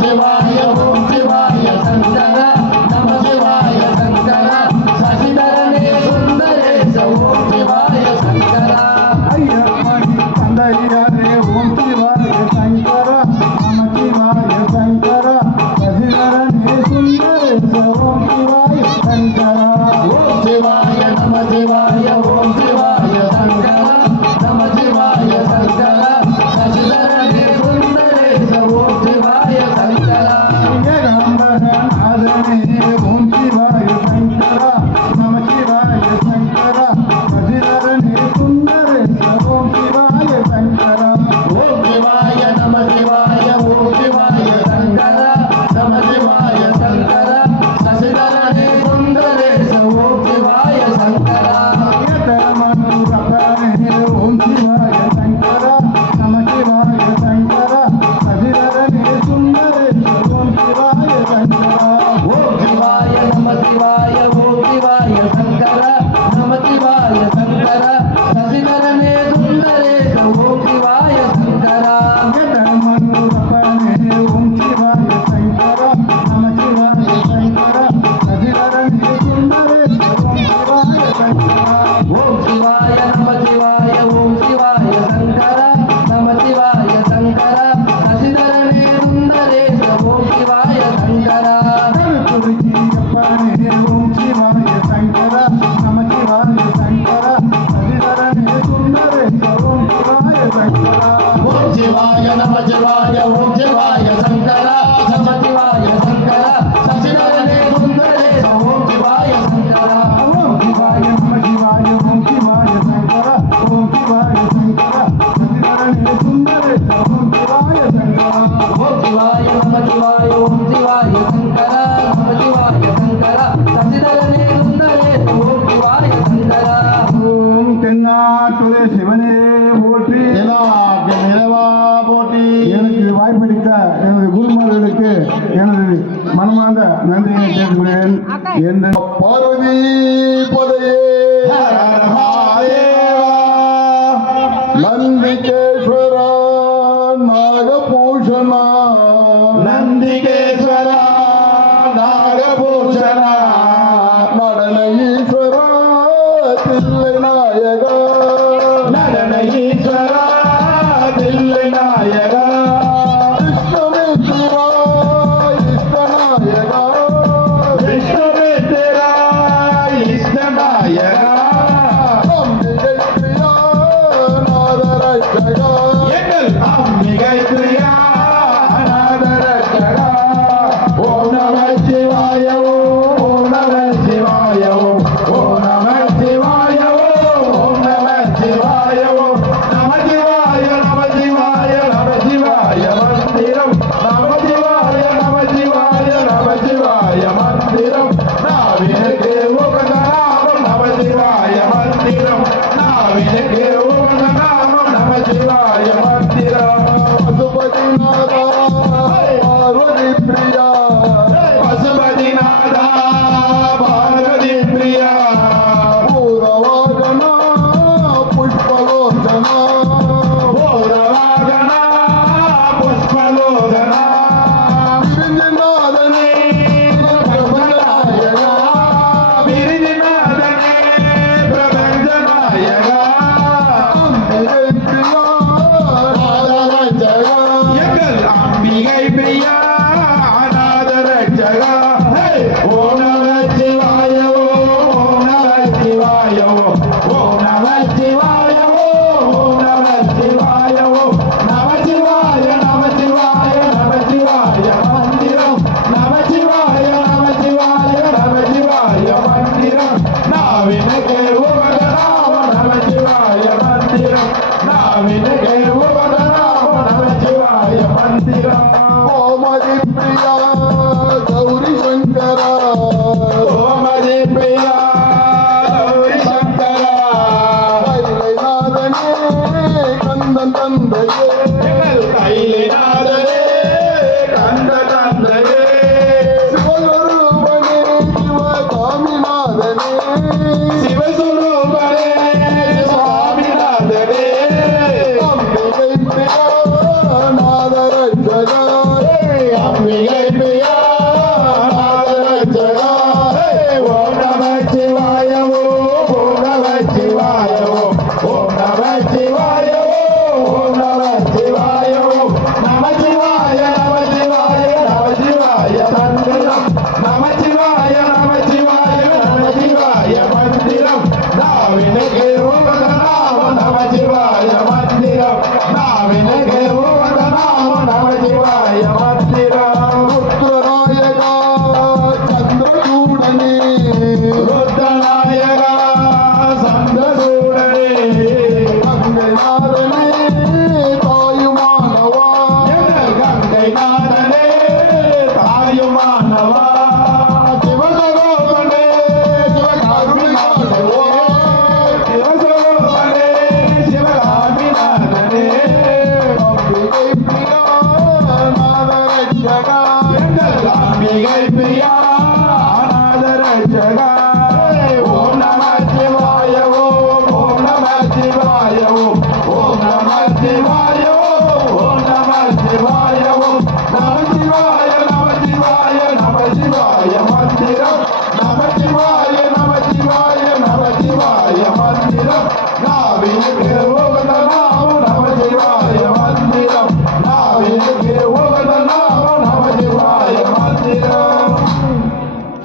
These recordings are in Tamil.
शिवाय ओम शिवाय शंकर नम शिवाय शंकर शशिधरने सुंदरेश ओम शिवाय शंकर अय्यप्पनि कंदय्यने ओम शिवाय शंकर नम शिवाय शंकर शशिधरने सुंदरेश ओम शिवाय शंकर ओम शिवाय नम शिवाय ओम शिवाय शंकर नम शिवाय शंकर शशिधरने सुंदरेश ओम शिवाय शंकर नादने ओम शिवाय शंकर नम शिवाय शंकर शशिधरने सुंदरेश ओम शिवाय शंकर ओम शिवाय नम शिवाय ओम शिवाय शंकर नम शिवाय शंकर शशिधरने सुंदरेश ओम शिवाय शंकर मनोरथने ओम शिवाय शंकर नम शिवाय शंकर शशिधरने सुंदरेश ओम शिवाय शंकर ओम शिवाय नम शिवाय ओम शिवाय शंकर नम शिवाय शंकर शशिधरने सुंदरेश ओम शिवाय शंकर मनोरथने ओम शिवाय शंकर नम शिवाय शंकर शशिधरने सुंदरेश ओम शिवाय शंकर ओम शिवाय नम शिवाय ओम शिवाय शंकर नम शिवाय शंकर शशिधरने सुंदरेश ओम शिवाय शंकर तुलसीयप्पने ओम शिवाय शंकर नम शिवाय शंकर शशिधरने सुंदरेश ओम शिवाय शंकर ओम शिवाय नम शिवाय ओम शिवाय शंकर नम शिवाय शंकर शशिधरने सुंदरेश ओम शिवाय शंकर ओम शिवाय नम शिवाय ओम शिवाय शंकर ओम शिवाय शंकर शशिधरने सुंदरेश ओम शिवाय शंकर ओम शिवाय नम शिवाय ओम शिवाय शंकर नम शिवाय शंकर शशिधरने सुंदरेश ओम शिवाय शंकर ओम தென்னாட்டுடைய சிவனே போற்றி நிலவா போட்டி எனக்கு வாய்ப்பளித்த எனது குருமார்களுக்கு எனது மனமார்ந்த நன்றியை தெரிவிக்கிறேன் என்ற பார்வதி பதையே நந்திகேஸ்வர நாகபூஷண நந்திகேஸ்வர நாகபூஷண நடன ஈஸ்வர தில்லை நாயக நடன ஈஸ்வர தில்லை நாயக விஷ்ணுமித்ரா இஷ்டநாயக விஷ்ணுமித்ரா இஷ்டநாயக அம்பிகை பிரியா நாதரட்சகா எங்கள் அம்பிகை பிரியா நாதரட்சகா ஓம் நம சிவாய ஓம் நம சிவாய ஓம் நம சிவாய ஓம் நம சிவாய ஓம் நம சிவாய நம சிவாய நம சிவாய மந்திரம் நம சிவாய நம சிவாய நம சிவாய மந்திரம் நாவினுக்கு உகந்த நாமம் நம சிவாய மந்திரம் நாவினுக்கு உகந்த நாமம் நம சிவாய மந்திரம் பசுபதி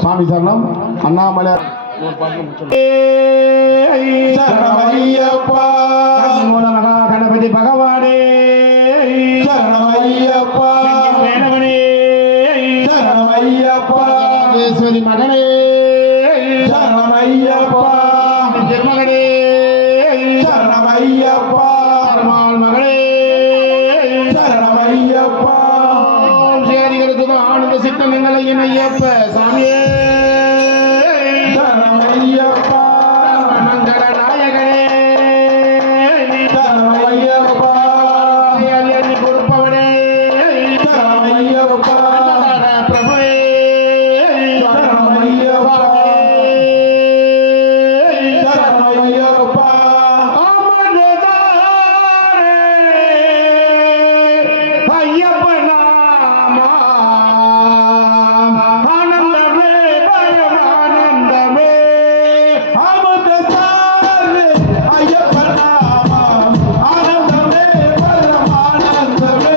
சுவாமி சரணம் அண்ணாமலை சரணமையப்பா மகா கணபதி பகவானே சரணமையப்பா வேணவனே சரணமையப்பா ஈஸ்வரி மகனே சரணமையப்பா திருமகனே சரணமையப்பா பெருமாள் மகனே சரணமையப்பா சேரிகளுக்கு ஆனந்த சித்தம் எங்களை இணையப்ப சாமியே சரணமையப்பா மங்கள நாயகனே சரணமையப்பா எண்ணி கொடுப்பவனே சரணமையப்பா பிரபுவே சரணமையப்பா சரணமையப்பா ஆனந்தமே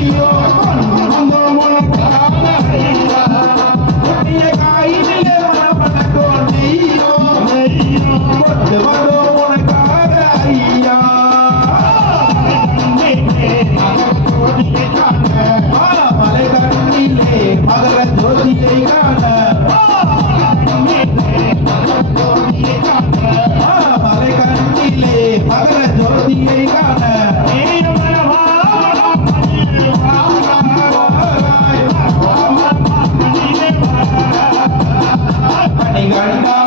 ஐயோ வந்தோம் உனக்காக ஐயா புண்ணிய காயிலே மனப்பட்டோம் நெய்யோ கொண்டு வந்தோம் உனக்காக ஐயா மலை கண்ணிலே மகர ஜோதியை காண மலை கண்ணிலே மகர ஜோதியை காண மணிகண்டா